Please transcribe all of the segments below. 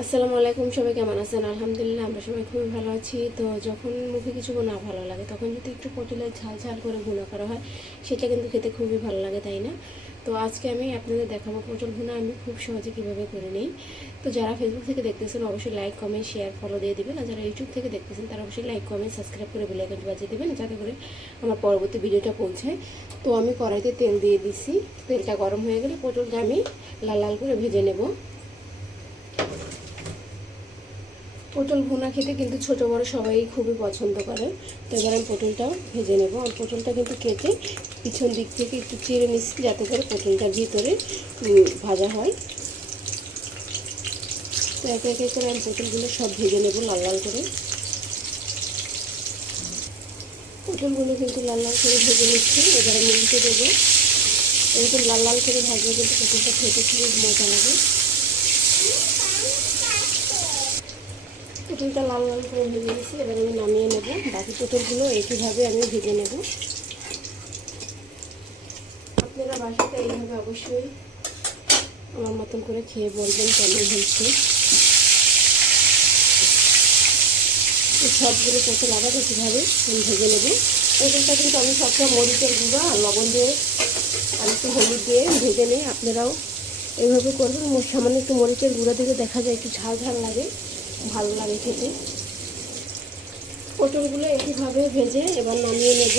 আসসালামু আলাইকুম, সবাই কেমন আছেন? আলহামদুলিল্লাহ আমরা সবাই খুবই ভালো আছি। তো যখন মুখে কিছু না ভালো লাগে তখন যদি একটু পটলের ঝাল ঝাল করে ভুনা করা হয় সেটা কিন্তু খেতে খুবই ভালো লাগে, তাই না? তো আজকে আমি আপনাদের দেখাবো পটল ভুনা আমি খুব সহজে কীভাবে করে নিই। তো যারা ফেসবুক থেকে দেখতেছেন অবশ্যই লাইক কমেন্ট শেয়ার ফলো দিয়ে দেবেন, আর যারা ইউটিউব থেকে দেখতেছেন তারা অবশ্যই লাইক কমেন্ট সাবস্ক্রাইব করে বেল আইকনটি বাজিয়ে দেবেন যাতে করে আমার পরবর্তী ভিডিওটা পৌঁছায়। তো আমি কড়াইতে তেল দিয়ে দিছি, তেলটা গরম হয়ে গেলে পটলটা আমি লাল লাল করে ভেজে নেব। পটল ভুনা খেতে কিন্তু ছোটো বড় সবাই খুবই পছন্দ করে। তো এবার আমি পটলটাও ভেজে নেব। আর পটলটা কিন্তু কেটে পিছন দিক থেকে একটু চিড়ে নিচ্ছি যাতে করে পটলটা ভিতরে ভাজা হয়। তো একে একে করে আমি পটলগুলো সব ভেজে নেব লাল লাল করে। পটলগুলো কিন্তু লাল লাল করে ভেজে নিচ্ছি। এবার আমি উল্টে দেবো। এরকম লাল লাল করে ভাজলে কিন্তু পটলটা খেতে খুবই মজা লাগে। পটলটা লাল লাল করে ভেজে নিচ্ছি, এবার আমি নামিয়ে নেব। বাকি পটলগুলো একইভাবে আমি ভেজে নেব। আপনারা বাসাতে এইভাবে অবশ্যই আমার মতন করে খেয়ে বলবেন কেমন হয়েছে। সবগুলো পটল আবার একইভাবে আমি ভেজে নেব। পটলটা কিন্তু আমি সবসময় মরিচের গুঁড়া আর লবণ দিয়ে আর একটু হলুদ দিয়ে ভেজে নিই। আপনারাও এইভাবে করবেন। সামান্য একটু মরিচের গুঁড়া দিলে দেখা যায় একটু ঝাল ঝাল লাগে, ভালো লাগে খেতে। পটলগুলো একইভাবে ভেজে এবার নামিয়ে নেব।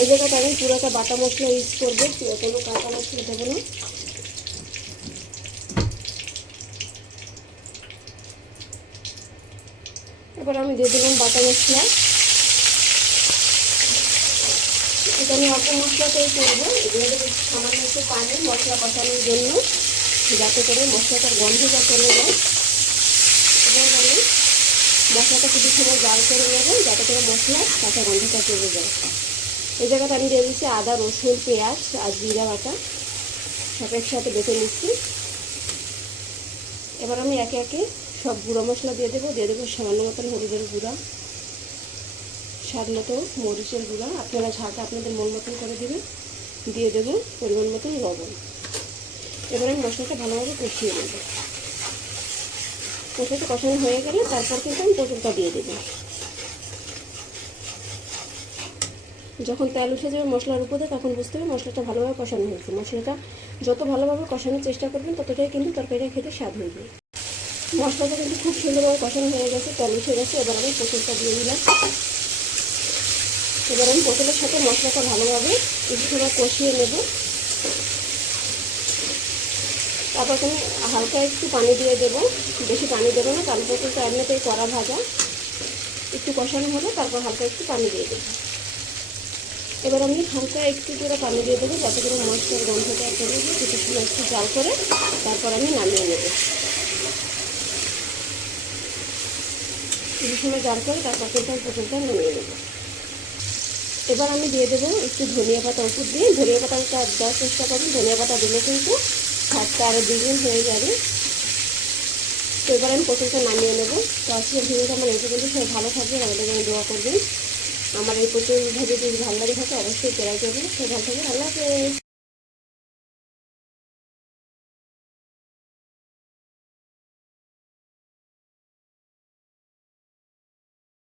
এই জায়গাটা আমি পুরোটা বাটা মশলা ইউজ করবো, কোনো কাঁচা মশলা দেবো না। এবার আমি দিয়ে দিলাম বাটা মশলা। এটা আমি অল্প মশলাটাই করবো। এগুলো সামান্য একটু পানি মশলা কষানোর জন্য যাতে করে মশলাটার গন্ধটা চলে যায়। এবার আমি মশলাটা কিছু সময় জাল করে নেব যাতে করে মশলার কাঁচা গন্ধটা চলে যায়। এই জায়গাটা আমি দিয়ে দিচ্ছি আদা রসুন পেঁয়াজ আর জিরা বাটা সব একসাথে বেটে নিচ্ছি। এবার আমি একে একে সব গুঁড়ো মশলা দিয়ে দেবো সামান্য মতন হলুদের গুঁড়া, স্বাদ মতো মরিচের গুঁড়া, আপনারা ঝালটা আপনাদের মন মতন করে দেবেন। দিয়ে দেবো পরিমাণ মতন লবণ। এবার আমি মশলাটা ভালোভাবে কষিয়ে নেব। মশলাটা কষানো হয়ে গেলে তারপর কিন্তু আমি পটলটা দিয়ে দেবো। যখন তেল উঠে যাবে মশলার উপরে তখন বুঝতে হবে মশলাটা ভালোভাবে কষানো হয়েছে। মশলাটা যত ভালোভাবে কষানোর চেষ্টা করবেন ততটাই কিন্তু তরকারিটা খেতে স্বাদ হয়ে যায়। মশলাটা কিন্তু খুব সুন্দরভাবে কষানো হয়ে গেছে, তেল উঠে গেছে। এবার আমি পটলটা দিয়ে দিলাম। এবার আমি পটলের সাথে মশলাটা ভালোভাবে কিছু সময় কষিয়ে নেব। তারপর আমি হালকা একটু পানি দিয়ে দেবো, বেশি পানি দেবো না কারণ পটলটা এমনিতেই কড়া ভাজা। একটু কষানো হলে তারপর হালকা একটু পানি দিয়ে দেবো। এবার আমি হালকা একটু করে পানি দিয়ে দেবো যাতে করে মশলার গন্ধটা চলে যায়। কিছু সময় একটু জাল করে তারপর আমি নামিয়ে নেব। কিছু সময় জাল করে তারপর কিন্তু আমি পটলটা নামিয়ে নেব। এবার আমি দিয়ে দেবো একটু ধনিয়া পাতা উপর দিয়ে। ধনিয়া পাতাটা দেওয়ার চেষ্টা করবেন, ধনিয়া পাতা দিলে কিন্তু স্বাদটা আরও দ্বিগুণ হয়ে যাবে। তো এবার আমি পটলটা নামিয়ে নেব। তো আজকের ভিডিওটা আমার এই পর্যন্ত সবাই ভালো থাকবেন, আমাদের জন্য দোয়া করবেন। আমার এই পটল ভাজি যদি ভালো লাগে থাকে অবশ্যই ট্রাই করবেন। সবাই ভালো থাকবেন। আল্লাহ হাফেজ।